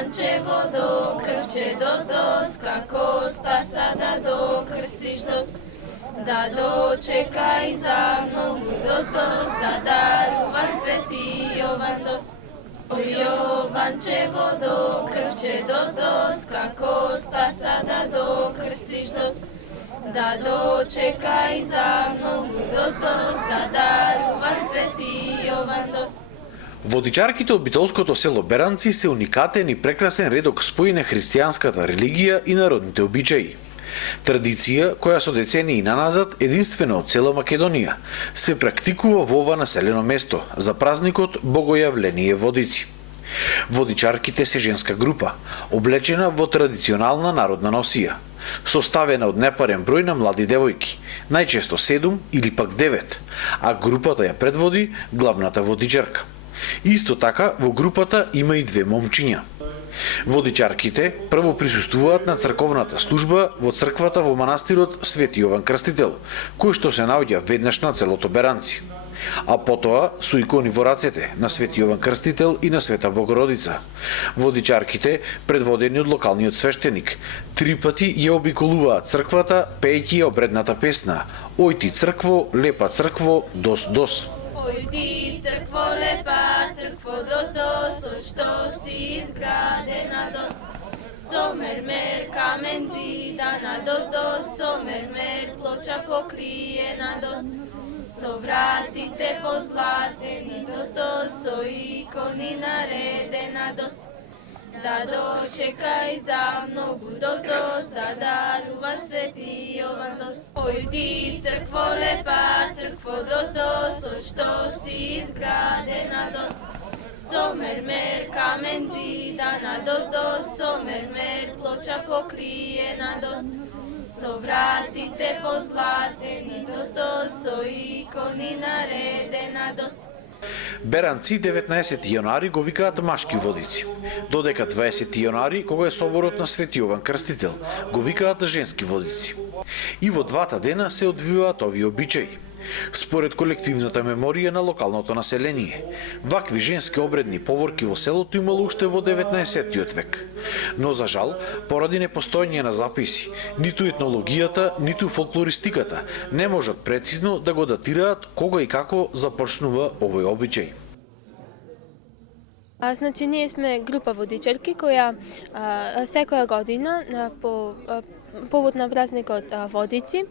Jovančevo do krvče dos, kako sta sada do krstiš dos. Da dočekaj za mnou dos, da daruva sveti Jovan dos. O Jovančevo do krvče dos, kako sta sada do krstiš dos. Da dočekaj za mnou dos, da daruva sveti Jovan dos. Водичарките од битолското село Беранци се уникатен и прекрасен редок спој на христијанската религија и народните обичаи. Традиција која со децении наназад единствена од цела Македонија се практикува во ова населено место за празникот Богојавление Водици. Водичарките се женска група, облечена во традиционална народна носија, составена од непарен број на млади девојки, најчесто 7 или пак 9, а групата ја предводи главната водичарка. Исто така во групата има и 2 момчиња. Водичарките прво присуствуваат на црковната служба во црквата во манастирот Свети Јован Крстител, кој што се наоѓа веднаш на селото Беранци. А потоа со икони во рацете на Свети Јован Крстител и на Света Богородица. Водичарките, предводени од локалниот свештеник, 3 пати ја обиколуваат црквата пеејќи ја обредната песна "Ој ти цркво, лепа цркво, дос дос". Oj ti crkvo lepa, crkvo dos, od što si izgradena dos. So mermer kamen zidana dos, so mermer ploča pokrijena dos. So vratite pozlateni dos, so ikoni naredena dos. Da dočekaj za mnogu dos, da daruva sveti Jovan dos. Oj ti crkvo lepa, crkvo dos, od što si izgradena dos. So mermer kamen zidana dos, so mermer ploča pokrijena dos. So vratite pozlateni dos, so ikoni naredena dos. Беранци 19 јаnuари го викаат машки водици, додека 20 јаnuари, кога е соборот на Свети Јован Крстител, го викаат женски водици. И во двата дена се одвиваат овие обичаи. Според колективната меморија на локалното население, вакви женски обредни поворки во селото имало уште во 19-тиот век. Но за жал, поради непостоење на записи, ниту етнологијата, ниту фолклористиката не можат прецизно да го датираат кога и како започнува овој обичај. Значи, ние сме група водичарки која секоја година по повод на празникот Водици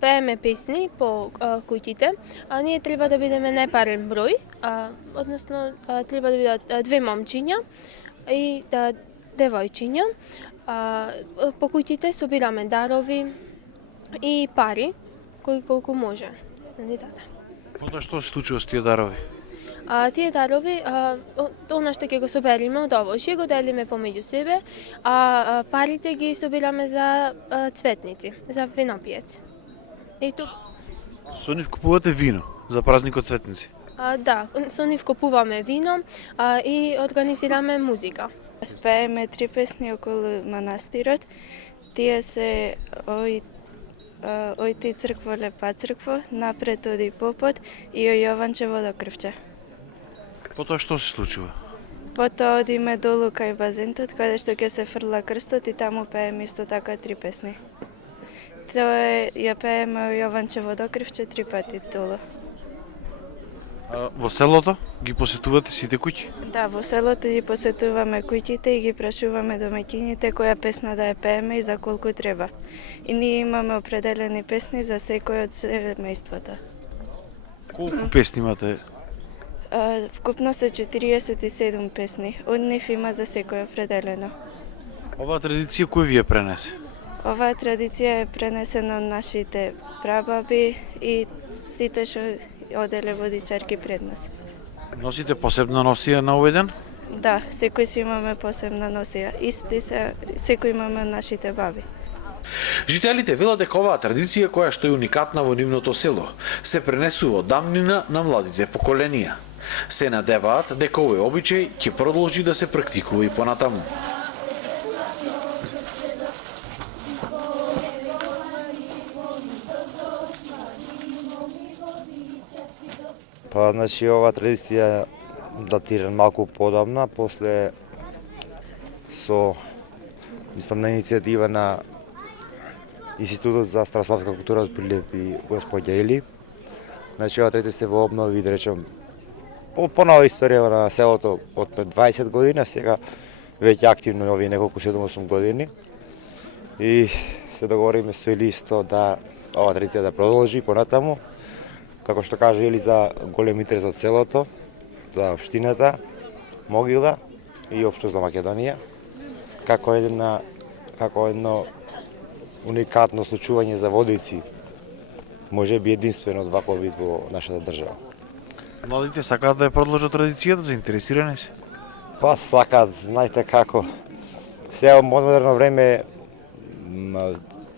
пееме песни по куќите. Ние треба да бидеме непарен број, односно треба да бидат 2 момчиња и девојчиња. По куќите собираме дарови и пари кои колку може. Потоа што се случува с тие дарови? Тие дарови, она што ќе го собериме од овошје, го делиме помеѓу себе, а парите ги собираме за цветници, за винопијаци. И тук Со нив купувате вино за празникот Цветници? Да, со нив купуваме вино и организираме музика. Пееме 3 песни околу манастирот. Тие се Ој ти цркво, лепа цркво, напред оди попот и о Јованчево до крвче. Потоа што се случува? Потоа одиме долу кај базентот, каде што ќе се фрла крстот и таму пееме исто така 3 песни. Тоа ја пееме о Јованчево до крвче 3 пати долу. Во селото ги посетувате сите куќи? Да, во селото ги посетуваме куќите и ги прашуваме домаќините која песна да ја пееме и за колку треба. И ние имаме определени песни за секој од семејството. Колку песни имате? Вкупно се 47 песни. Од нив има за секој определено. Оваа традиција кој ви ја пренесе? Оваа традиција е пренесена од нашите прабаби и сите што оделе водичарки пред нас. Носите посебна носија на овој ден? Да, секој си имаме посебна носија. Исти се, секој имаме од нашите баби. Жителите велат дека оваа традиција, која што е уникатна во нивното село, се пренесува од давнина на младите поколенија. Се надеваат дека овој обичај ќе продолжи да се практикува и понатаму. Значи, оваа традиција датира малку подавна, после со на иницијатива на Институтот за старославска култура од Прилеп и господја Ели. Значи, ова традиција се во обнови, да речем, понова историја на селото од пред 20 години, сега веќе активно овие неколку 7-8 години. И се договориме со Илисто да ова традиција да продолжи понатаму. Како што кажа Или, за голем интерес од селото, за општината, Могила и општо за Македонија, како едно уникатно случување за водици, може би единствено од ваков вид во нашата држава. Младите сакаат да ја продолжат традицијата, заинтересирани се? Па сакаат, знаете како. Сега во модерно време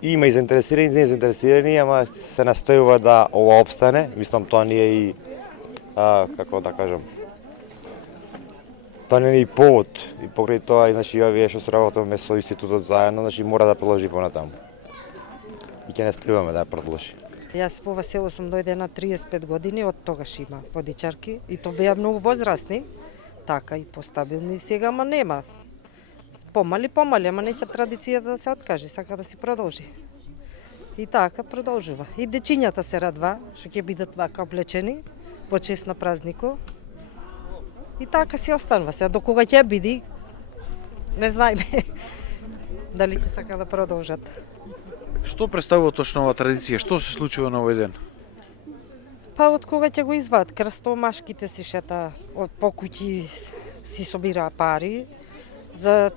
има и заинтересирани, и незаинтересирани, ама се настојува да ова опстане. Мислам, тоа не е и, како да кажам, тоа не е и повод. И покрај тоа, значи, овие што сработуваме со институтот заедно, значи мора да продолжи понатаму. И ќе настојуваме да ја продолжи. Јас во ова село сум дојде на 35 години, од тогаш има водичарки и то беа многу возрастни, така и постабилни. Сега ама нема. Помали, ама неќе традицијата да се откаже, сака да се продолжи. И така продолжува. И дечињата се радва, што ќе бидат вака облечени во чест на празникот. И така си останува. Сега до кога ќе биде, не знаеме. Дали ќе сака да продолжат. Што представува точно оваа традиција? Што се случува на овој ден? Па од кога ќе го извадат крстомашките си шета, од по куќи си собира пари, за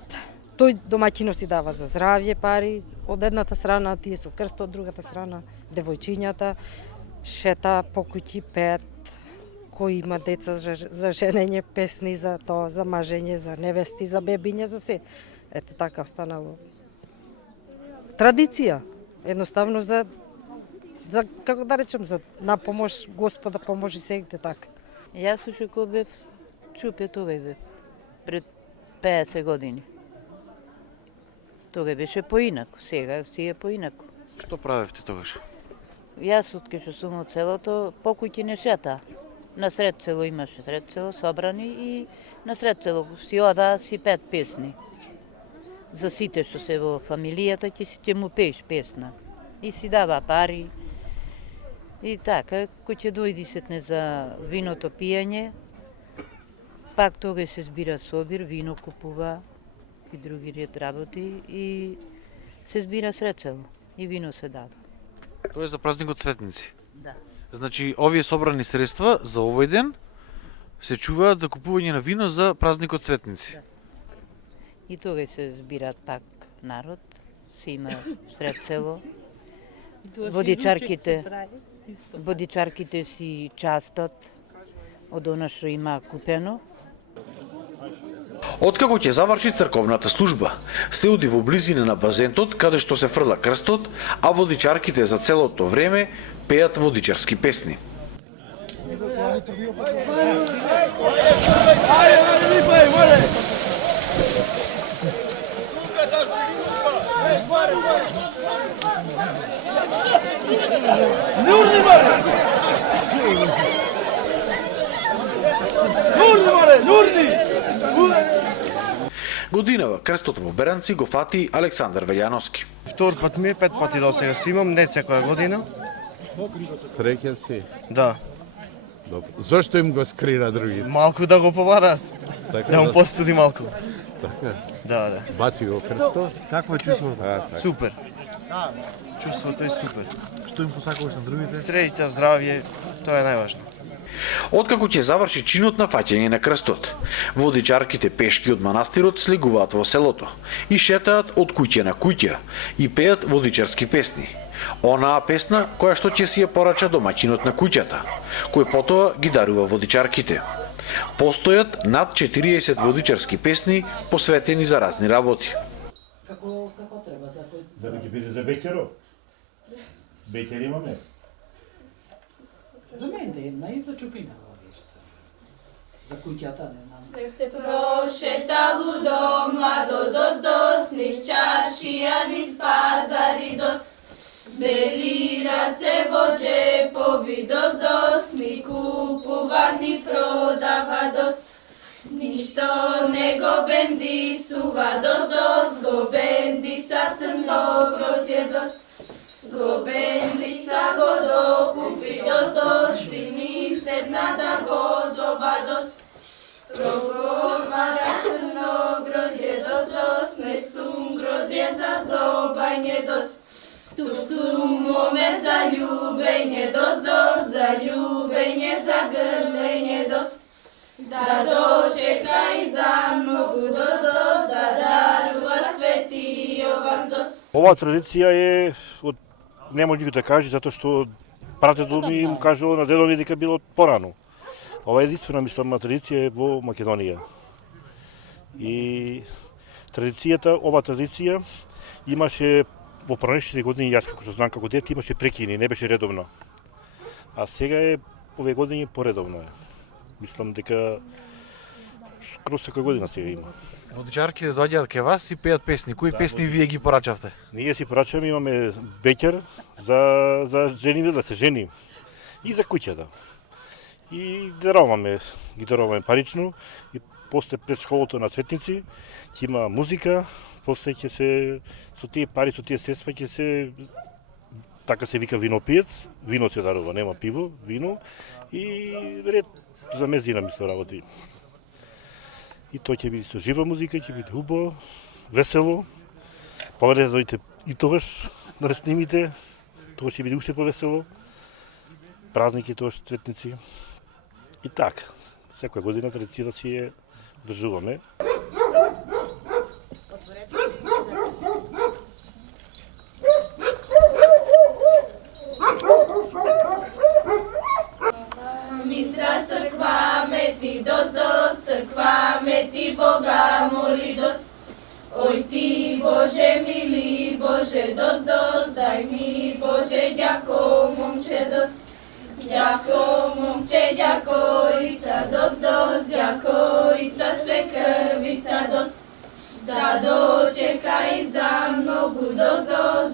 тој домаќинот си дава за здравје пари, од едната страна тие со крст, од другата страна девојчињата шета по куќи пеат, кои има деца за женење, песни за тоа, за мажење, за невести, за бебиња, за се. Ете така останало. Традиција, едноставно за како да речем, за на помош, Господа поможи сегде така. Јас уште кога бев чупе тогај бев, пред 50 години. Тогај беше поинако, сега си е поинако. Што правевте тогаш? Јас откај што сум од селото, по куќи не шета. На сред село имаше сред село собрани и на сред село си ода си пет песни. За сите што се во фамилијата ќе му пееш песна. И си дава пари. И така, кој ќе дојди сетне за виното пиење, пак тога се збира собир, вино купува и други ред работи и се збира сред село и вино се дава. Тоа е за празникот Цветници. Да. Значи, овие собрани средства за овој ден се чуваат за купување на вино за празникот Цветници. Да. И тога се збираат пак народ, се има сред село. Водичарките си частат од она што има купено. Откако ќе заврши црковната служба, се оди во близина на базентот каде што се фрла крстот, а водичарките за целото време пеат водичарски песни. Годинава крстот во Беранци го фати Александар Велјановски. Втор пат ми е, 5 пати до сега си имам, не секоја година. Среќен си? Да. Добро. Зошто им го скрира другите? Малку да го побараат, Така да му постуди малку. Така. Да. Баци го крстот? Какво е чувството? Така. Супер. Чувството е супер. Што им посакуваш на другите? Среќа, здравје, тоа е најважно. Откако ќе заврши чинот на фаќање на крстот, водичарките пешки од манастирот слегуваат во селото и шетаат од куќа на куќа и пеат водичарски песни. Онаа песна која што ќе си ја порача домаќинот на куќата, кој потоа ги дарува водичарките. Постојат над 40 водичарски песни посветени за разни работи. Како треба за кој? Да ги биде за бекеро? Бекер имаме? За мен да една и за чупина. За куќата не знам. Срце прошетало до младо дос, низ чашија, низ пазари дос. Бели раце во джепови дос, ни купува, ни продава дос. Ништо što nego bendi suva dos, go bendi sa crno grozjedos. Go bendi sa godo kupi dos, sini sedna da go zobados. Rogovara crno grozjedos, ne sum grozje za zobajnje dos. Tu sum mome za ljubenje dos, za ljubenje za grlenje dos. Da dočekaj za mnogu dos, da darува Свети Јован dos. Ова традиција е од не може да каже затоа што пратето ми им кажало на дедови дека било порано. Ова е единствена мислам традиција во Македонија. И ова традиција имаше во поранешните години, јас како што знам како дете, имаше прекини, не беше редовно. А сега е овие години поредовно е. Мислам дека скроз секоја година сега има. Водичарките доаѓаат кај вас и пеат песни. Кои песни вие ги порачавте? Ние си порачаме, имаме бекер за жени да се жени и за куќата. И ги даруваме парично и после пред школото на Цветници ќе има музика, после ќе се со тие пари, со тие средства ќе се така се вика винопиец, вино се дарува, нема пиво, вино и ред за мезина ми се работи. И тоа ќе биде со жива музика, ќе биде хубаво, весело. Повеќе да дојдете и тогаш да снимите, тоа ќе биде уште повесело. Празник е тогаш Цветници. И така, секоја година традицијата си ја одржуваме. Mitra crkva meti dos, crkva meti Boga moli dos. Oj ti Bože mili, Bože dos, daj mi Bože ďako momče dos. Ďako momče, ďakojica dos, ďakojica sve krvica dos. Da dočekaj za mnogu dos,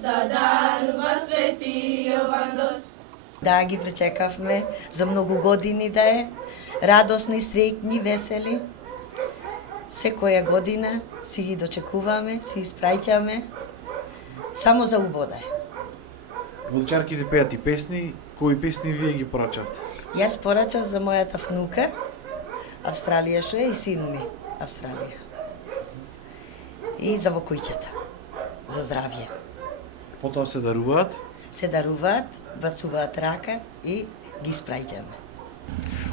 da darува Свети Јован dos. Да ги пречекавме за многу години да е, радосни, среќни, весели. Секоја година си ги дочекуваме, си испраќаме, само за убода е. Водичарките пеат и песни, кои песни вие ги порачавте? Јас порачав за мојата внука, Австралија што е, и син ми, Австралија. И за во куќата, за здравје. Потоа се даруваат? Се даруваат, бацуваат рака и ги испраќаме.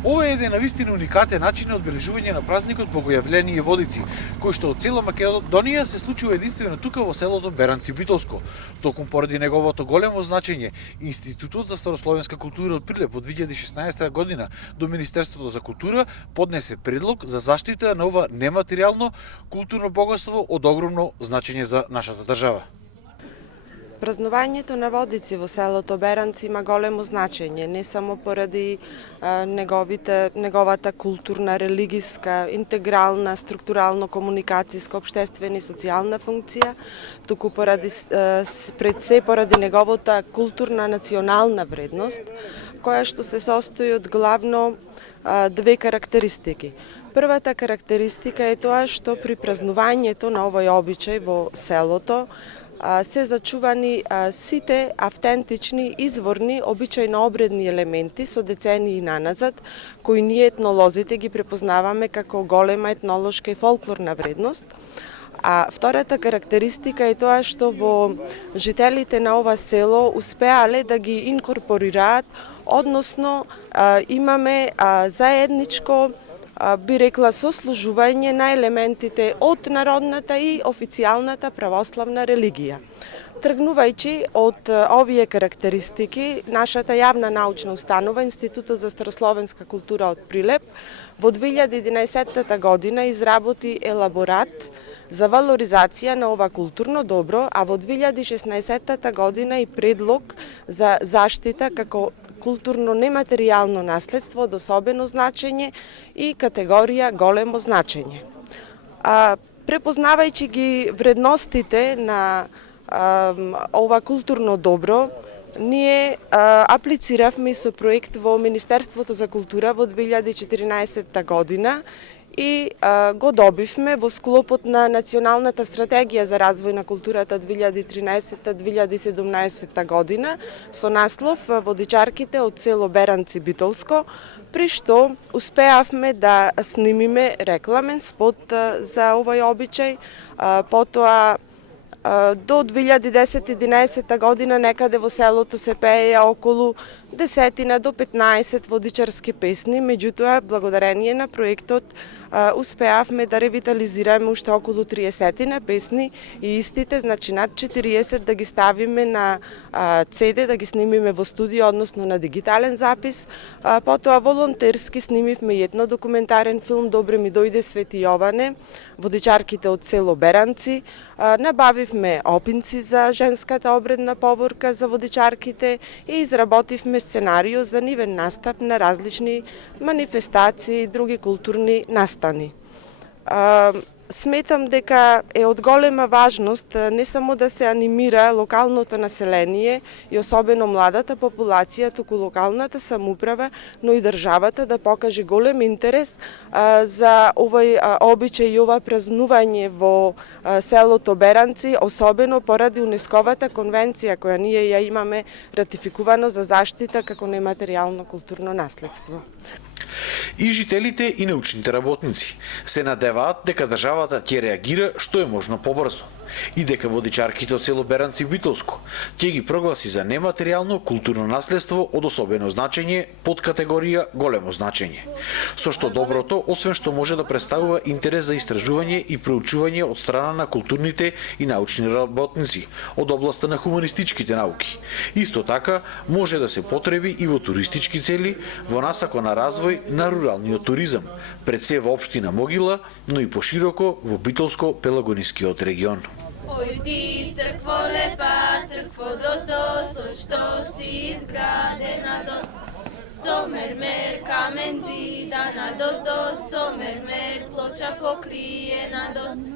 Ова е еден навистина уникатен начин на одбележување на празникот Богојавление Водици, кој што од цела Македонија се случува единствено тука во селото Беранци Битолско. Токму поради неговото големо значење, Институтот за старословенска култура од Прилеп од 2016 година до Министерството за култура поднесе предлог за заштита на ова нематеријално културно богатство од огромно значење за нашата држава. Празнувањето на Водици во селото Беранци има големо значење, не само поради неговата културна, религиска, интегрална, структурално комуникацијска, обштествена и социјална функција, туку пред се поради неговата културна национална вредност, која што се состои од главно две карактеристики. Првата карактеристика е тоа што при празнувањето на овој обичај во селото се зачувани сите автентични, изворни, обичајно обредни елементи со децении наназад, кои ние етнолозите ги препознаваме како голема етнолошка и фолклорна вредност. А втората карактеристика е тоа што во жителите на ова село успеале да ги инкорпорираат, односно имаме заедничко, би рекла, сослужување на елементите од народната и официјалната православна религија. Тргнувајќи од овие карактеристики, нашата јавна научна установа, Институтот за старословенска култура од Прилеп, во 2011 година изработи елаборат за валоризација на ова културно добро, а во 2016 година и предлог за заштита како културно нематеријално наследство од особено значење и категорија големо значење. Препознавајќи ги вредностите на ова културно добро, ние аплициравме со проект во Министерството за култура во 2014 година и го добивме во склопот на Националната стратегија за развој на културата 2013-2017 година со наслов Водичарките од село Беранци Битолско, при што успеавме да снимиме рекламен спот за овој обичај. Потоа до 2010-11 година некаде во селото се пееја околу 10 до 15 водичарски песни, меѓутоа благодарение на проектот успеавме да ревитализираме уште околу 30 песни и истите, значи над 40 да ги ставиме на CD, да ги снимиме во студио, односно на дигитален запис. Потоа волонтерски снимивме едно документарен филм "Добре ми дојде Свети Јоване", водичарките од село Беранци. Набавивме опинци за женската обредна поборка за водичарките и изработивме сценарио за нивен настап на различни манифестации и други културни настани. Сметам дека е од голема важност не само да се анимира локалното население и особено младата популација, туку локалната самоуправа, но и државата да покаже голем интерес за овој обичај и ова празнување во селото Беранци, особено поради УНЕСКОвата конвенција која ние ја имаме ратификувано за заштита како нематеријално културно наследство. И жителите и научните работници се надеваат дека државата ќе реагира што е можно побрзо и дека водичарките од село Беранци Битолско ќе ги прогласи за нематеријално културно наследство од особено значење под категорија големо значење. Со што доброто, освен што може да представува интерес за истражување и проучување од страна на културните и научни работници од областа на хуманистичките науки. Исто така може да се потреби и во туристички цели во насако на развој на руралниот туризам, пред се во општина Могила, но и пошироко во Битолско-Пелагонискиот регион. Ojdi crkvo lepa, crkvo dos, od što si izgradena dos. So mermer kamen zidana dos, so mermer ploča pokrijena dos.